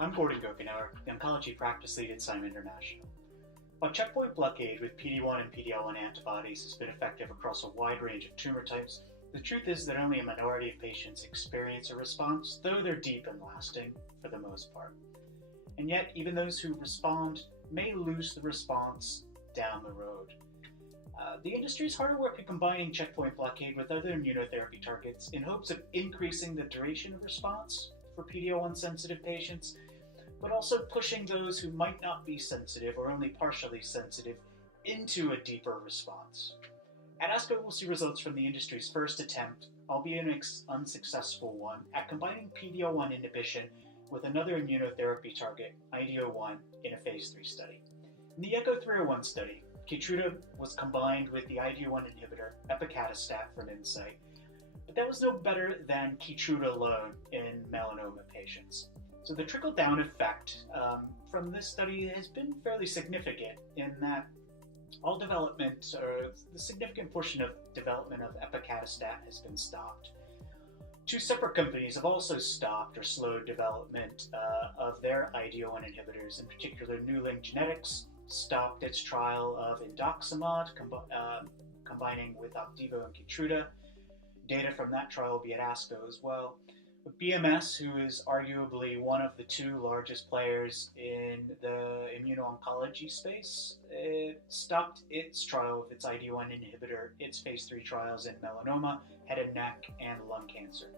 I'm Gochenauer, the oncology practice lead at Psyma International. While checkpoint blockade with PD-1 and PD-L1 antibodies has been effective across a wide range of tumor types, the truth is that only a minority of patients experience a response, though they're deep and lasting for the most part. And yet, even those who respond may lose the response down the road. The industry is hard at work at combining checkpoint blockade with other immunotherapy targets in hopes of increasing the duration of response for PD-L1 sensitive patients, but also pushing those who might not be sensitive or only partially sensitive into a deeper response. At ASCO, we'll see results from the industry's first attempt, albeit an unsuccessful one, at combining PD-L1 inhibition with another immunotherapy target, IDO1, in a phase 3 study. In the ECHO 301 study, Keytruda was combined with the IDO1 inhibitor epacadostat from Incyte, but that was no better than Keytruda alone in melanoma patients. So the trickle-down effect from this study has been fairly significant in that all development, or the significant portion of development of epacadostat has been stopped. Two separate companies have also stopped or slowed development of their IDO1 inhibitors. In particular, Newling Genetics stopped its trial of indoximod, combining with Opdivo and Keytruda. Data from that trial will be at ASCO as well. But BMS, who is arguably one of the two largest players in the immuno-oncology space, stopped its trial of its IDO1 inhibitor, its phase 3 trials in melanoma, head and neck, and lung cancer.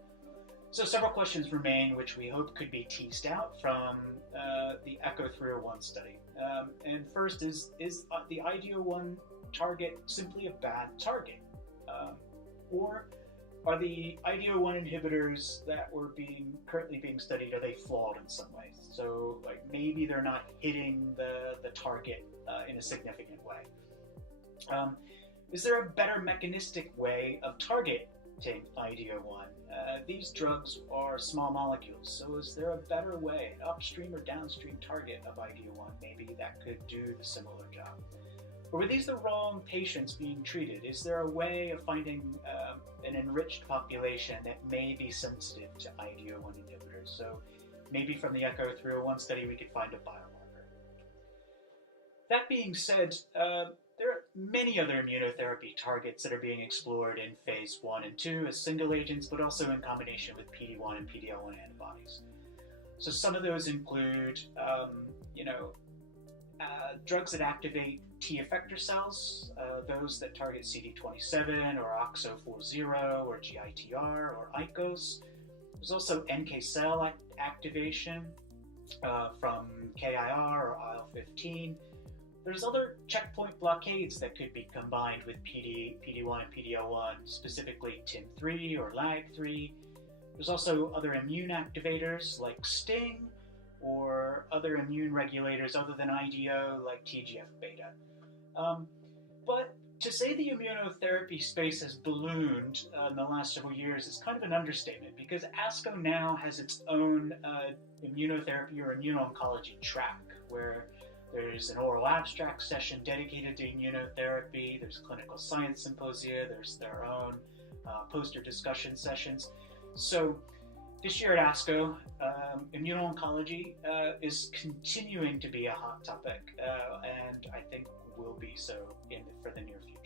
So several questions remain which we hope could be teased out from the ECHO 301 study. And first, is the IDO1 target simply a bad target? Or are the IDO1 inhibitors that were currently being studied, are they flawed in some ways? So like maybe they're not hitting the target in a significant way. Is there a better mechanistic way of targeting IDO1? These drugs are small molecules, so is there a better way, an upstream or downstream target of IDO1, maybe that could do the similar job? Or were these the wrong patients being treated? Is there a way of finding an enriched population that may be sensitive to IDO1 inhibitors? So maybe from the ECHO 301 study we could find a biomarker. That being said, there are many other immunotherapy targets that are being explored in phase 1 and 2 as single agents, but also in combination with PD-1 and PD-L1 antibodies. So some of those include, drugs that activate T effector cells, those that target CD27 or OXO40 or GITR or ICOS. There's also NK cell activation from KIR or IL-15. There's other checkpoint blockades that could be combined with PD-1 and PD-L1, specifically TIM3 or LAG3. There's also other immune activators like STING, or other immune regulators other than IDO like TGF-beta. But to say the immunotherapy space has ballooned in the last several years is kind of an understatement, because ASCO now has its own immunotherapy or immuno-oncology track, where there's an oral abstract session dedicated to immunotherapy, there's clinical science symposia, there's their own poster discussion sessions. So this year at ASCO, immuno-oncology is continuing to be a hot topic, and I think will be so for the near future.